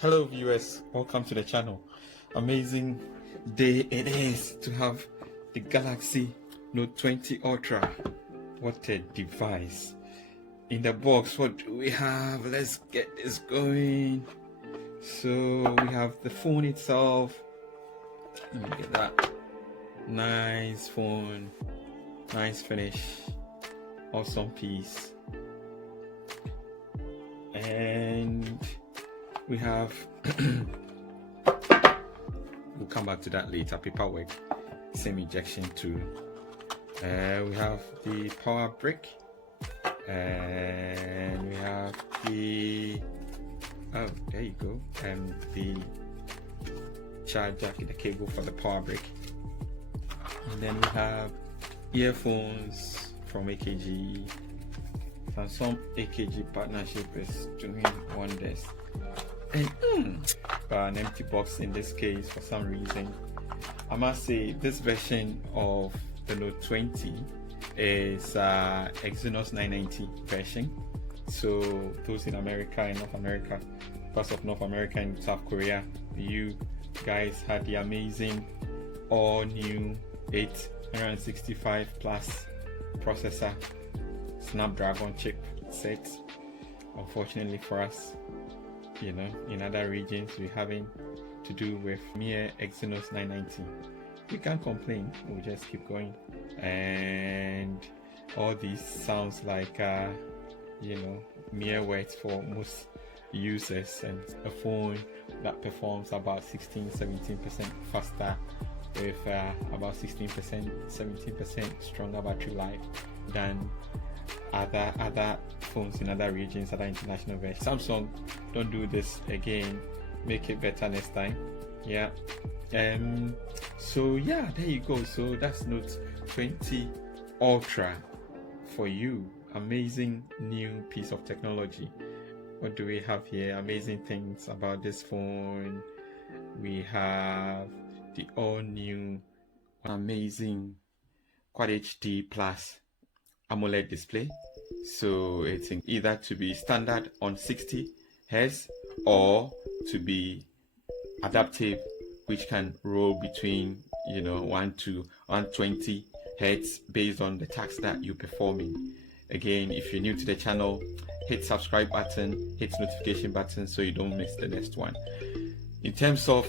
Hello viewers, welcome to the channel. Amazing day it is to have the Galaxy Note 20 Ultra. What a device. In the box, what do we have? Let's get this going. So we have the phone itself. Let me get that. Nice phone, nice finish, awesome piece. And we have we'll come back to that later. Paperwork, same ejection tool. We have the power brick, and we have the there you go, and the charger, the cable for the power brick. And then we have earphones from AKG. Samsung AKG partnership is doing wonders. And an empty box in this case for some reason. I must say this version of the Note 20 is Exynos 990 version. So those in America and North America, because of North America and South Korea, you guys had the amazing all new 865 plus processor Snapdragon chip set. Unfortunately for us, you know, in other regions we're having to do with mere Exynos 990. We can't complain, we'll just keep going. And all these sounds like you know, mere words for most users, and a phone that performs about 16-17% faster with about 16-17% stronger battery life than other phones in other regions, other international versions. Samsung, don't do this again, make it better next time. Yeah. So yeah, there you go. So that's Note 20 Ultra for you. Amazing new piece of technology. What do we have here? Amazing things about this phone. We have the all new amazing Quad HD Plus AMOLED display. So it's either to be standard on 60 Hz or to be adaptive, which can roll between 1 to 120 Hz based on the tasks that you're performing. Again, if you're new to the channel, hit subscribe button, hit notification button so you don't miss the next one. In terms of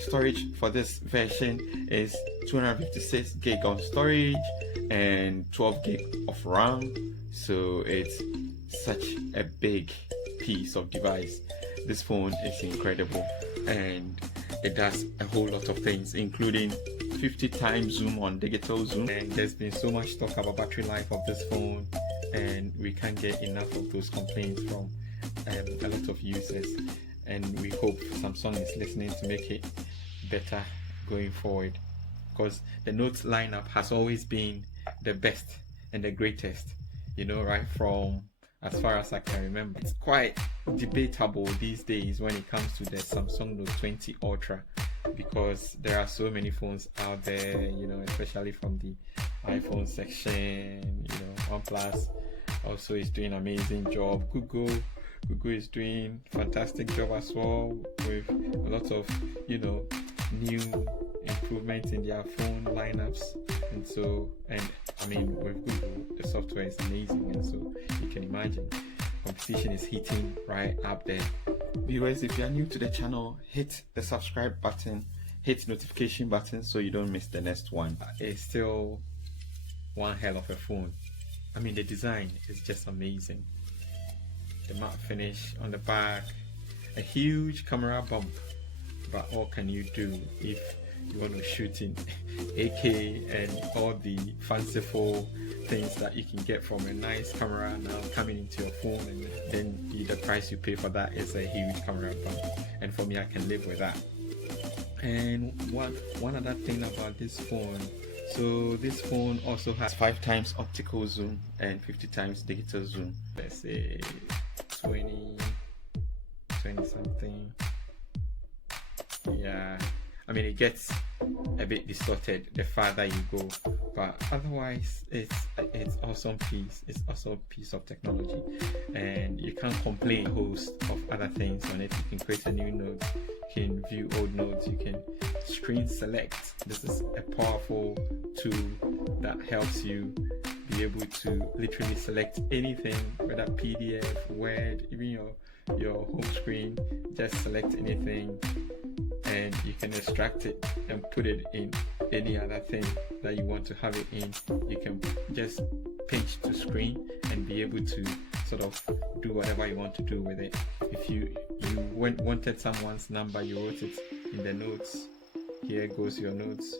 storage for this version is 256 gig of storage and 12 gig of RAM. So it's such a big piece of device. This phone is incredible and it does a whole lot of things, including 50 times zoom on digital zoom. And there's been so much talk about battery life of this phone, and we can't get enough of those complaints from a lot of users. And we hope Samsung is listening to make it better going forward, because the Note lineup has always been the best and the greatest, right from as far as I can remember. It's quite debatable these days when it comes to the Samsung Note 20 Ultra, because there are so many phones out there, especially from the iPhone section. OnePlus also is doing an amazing job. Google is doing fantastic job as well, with a lot of new improvements in their phone lineups. And I mean, with Google, the software is amazing, and so you can imagine competition is hitting right up there. Viewers, if you are new to the channel, hit the subscribe button, hit notification button so you don't miss the next one. It's still one hell of a phone. I mean, the design is just amazing. The matte finish on the back, a huge camera bump, but what can you do if you want to shoot in 8K and all the fanciful things that you can get from a nice camera now coming into your phone, and then the price you pay for that is a huge camera bump, and for me, I can live with that. And one other thing about this phone, so this phone also has 5 times optical zoom and 50 times digital zoom. Let's say 20 something. Yeah, I mean, it gets a bit distorted the farther you go, but otherwise it's awesome piece. It's also a piece of technology, and you can't complain. A host of other things on it. You can create a new node, you can view old nodes, you can screen select. This is a powerful tool that helps you be able to literally select anything, whether PDF, Word, even your home screen. Just select anything and you can extract it and put it in any other thing that you want to have it in. You can just pinch to screen and be able to sort of do whatever you want to do with it. If you wanted someone's number, you wrote it in the notes. Here goes your notes.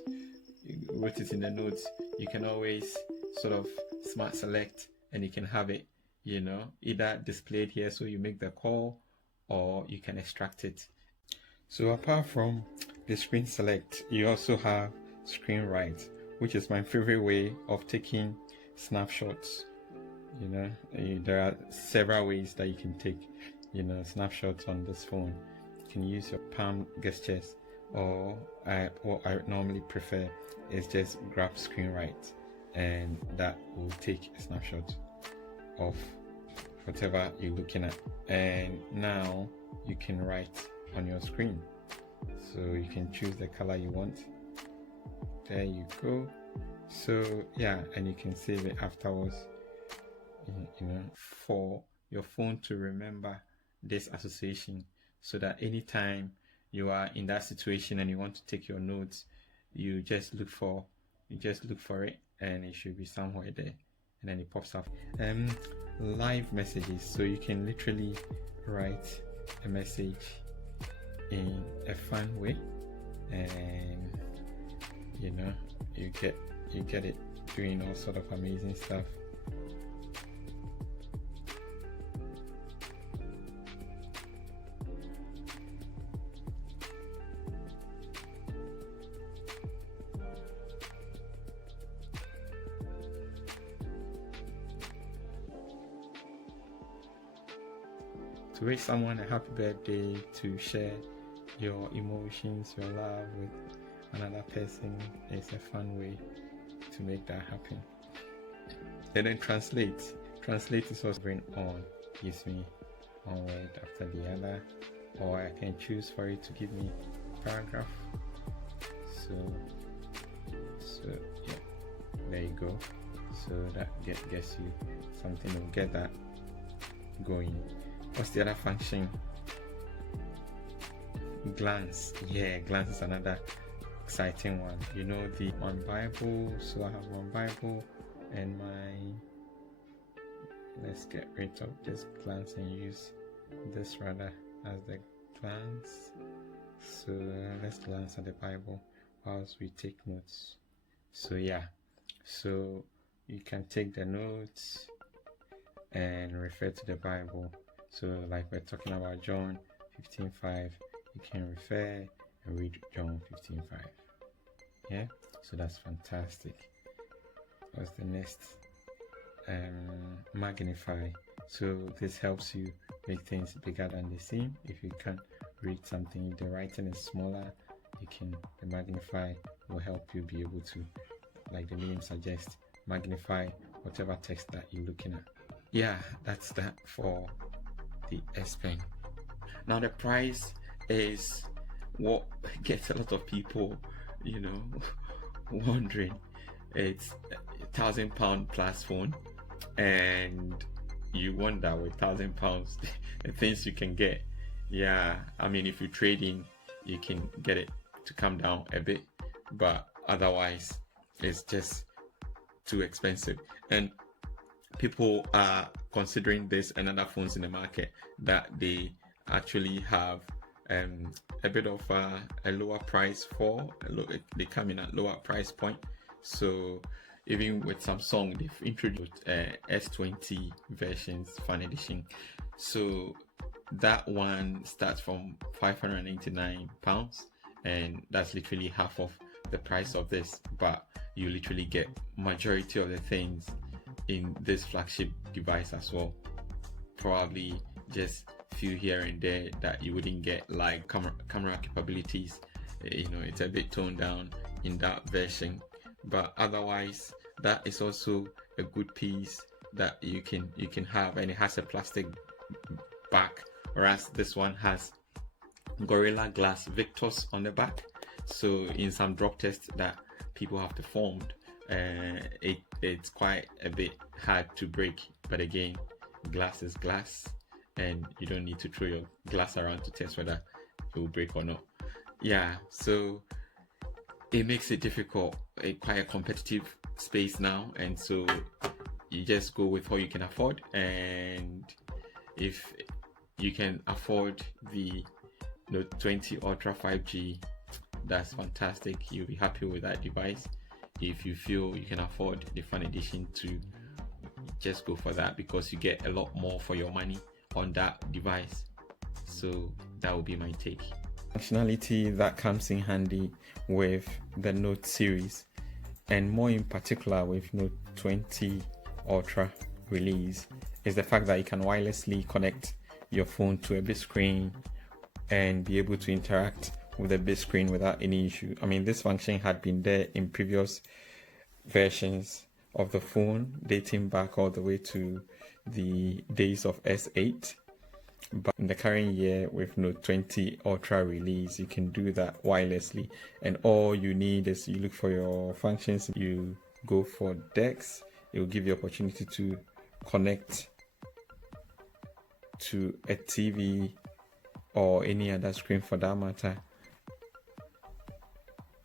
You wrote it in the notes. You can always sort of smart select and you can have it, either displayed here so you make the call, or you can extract it. So apart from the screen select, you also have screen write, which is my favorite way of taking snapshots. There are several ways that you can take snapshots on this phone. You can use your palm gestures, or what I normally prefer is just grab screen write, and that will take a snapshot of whatever you're looking at, and now you can write on your screen. So you can choose the color you want. There you go. So yeah, and you can save it afterwards, for your phone to remember this association, so that anytime you are in that situation and you want to take your notes, you just look for it and it should be somewhere there, and then it pops up. Live messages, so you can literally write a message in a fun way, and you get it doing all sort of amazing stuff. To wish someone a happy birthday, to share your emotions, your love with another person, is a fun way to make that happen. And then translate is also bring on, gives me one word after the other, or I can choose for it to give me a paragraph. So yeah, there you go. So that gets you something to get that going. What's the other function? Glance. Yeah, glance is another exciting one. The one Bible. So I have one Bible and let's get rid of this glance and use this rather as the glance. So let's glance at the Bible whilst we take notes. So yeah, so you can take the notes and refer to the Bible. So like we're talking about John 15:5, you can refer and read John 15:5. Yeah, so that's fantastic. What's the next? Magnify. So this helps you make things bigger than they seem. If you can't read something, if the writing is smaller, the magnify will help you be able to, like the name suggests, magnify whatever text that you're looking at. Yeah, that's that for the S Pen. Now the price is what gets a lot of people, wondering. It's £1,000 plus phone, and you wonder with £1,000 the things you can get. Yeah, I mean, if you trade in, you can get it to come down a bit, but otherwise it's just too expensive. And people are considering this and other phones in the market that they actually have a bit of a lower price for. They come in at lower price point. So even with Samsung, they've introduced S20 versions, Fan Edition. So that one starts from £589, and that's literally half of the price of this, but you literally get majority of the things in this flagship device as well. Probably just few here and there that you wouldn't get, like camera capabilities. It's a bit toned down in that version, but otherwise that is also a good piece that you can have, and it has a plastic back, whereas this one has Gorilla Glass Victus on the back. So in some drop tests that people have performed, it's quite a bit hard to break, but again, glass is glass, and you don't need to throw your glass around to test whether it will break or not. Yeah, so it makes it difficult, quite a competitive space now, and so you just go with what you can afford. And if you can afford the Note 20 Ultra 5G, that's fantastic. You'll be happy with that device. If you feel you can afford the Fan Edition, to just go for that, because you get a lot more for your money on that device. So that will be my take. Functionality that comes in handy with the Note series, and more in particular with Note 20 Ultra release, is the fact that you can wirelessly connect your phone to a big screen and be able to interact with the big screen without any issue. I mean, this function had been there in previous versions of the phone, dating back all the way to the days of S8. But in the current year with Note 20 Ultra release, you can do that wirelessly, and all you need is you look for your functions, you go for DeX. It will give you opportunity to connect to a TV or any other screen for that matter,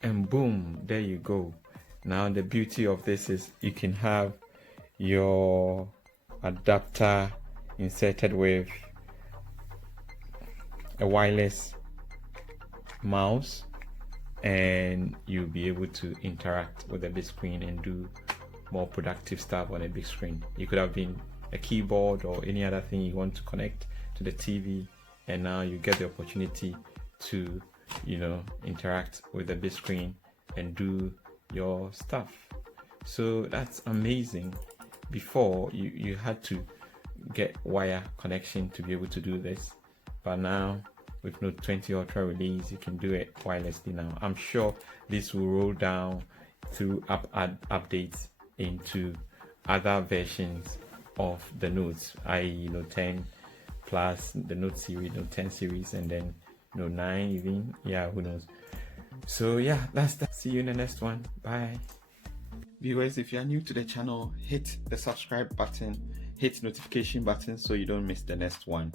and boom, there you go. Now the beauty of this is you can have your adapter inserted with a wireless mouse, and you'll be able to interact with the big screen and do more productive stuff on a big screen. You could have been a keyboard or any other thing you want to connect to the TV, and now you get the opportunity to, interact with the big screen and do your stuff. So that's amazing. Before you had to get wire connection to be able to do this, but now with Note 20 Ultra release, you can do it wirelessly now. I'm sure this will roll down through updates into other versions of the Notes, i.e. Note 10 Plus, the Note series, Note 10 series, and then Note 9 even. Yeah, who knows? So yeah, that's that. See you in the next one. Bye. Viewers, if you are new to the channel, hit the subscribe button, hit notification button so you don't miss the next one.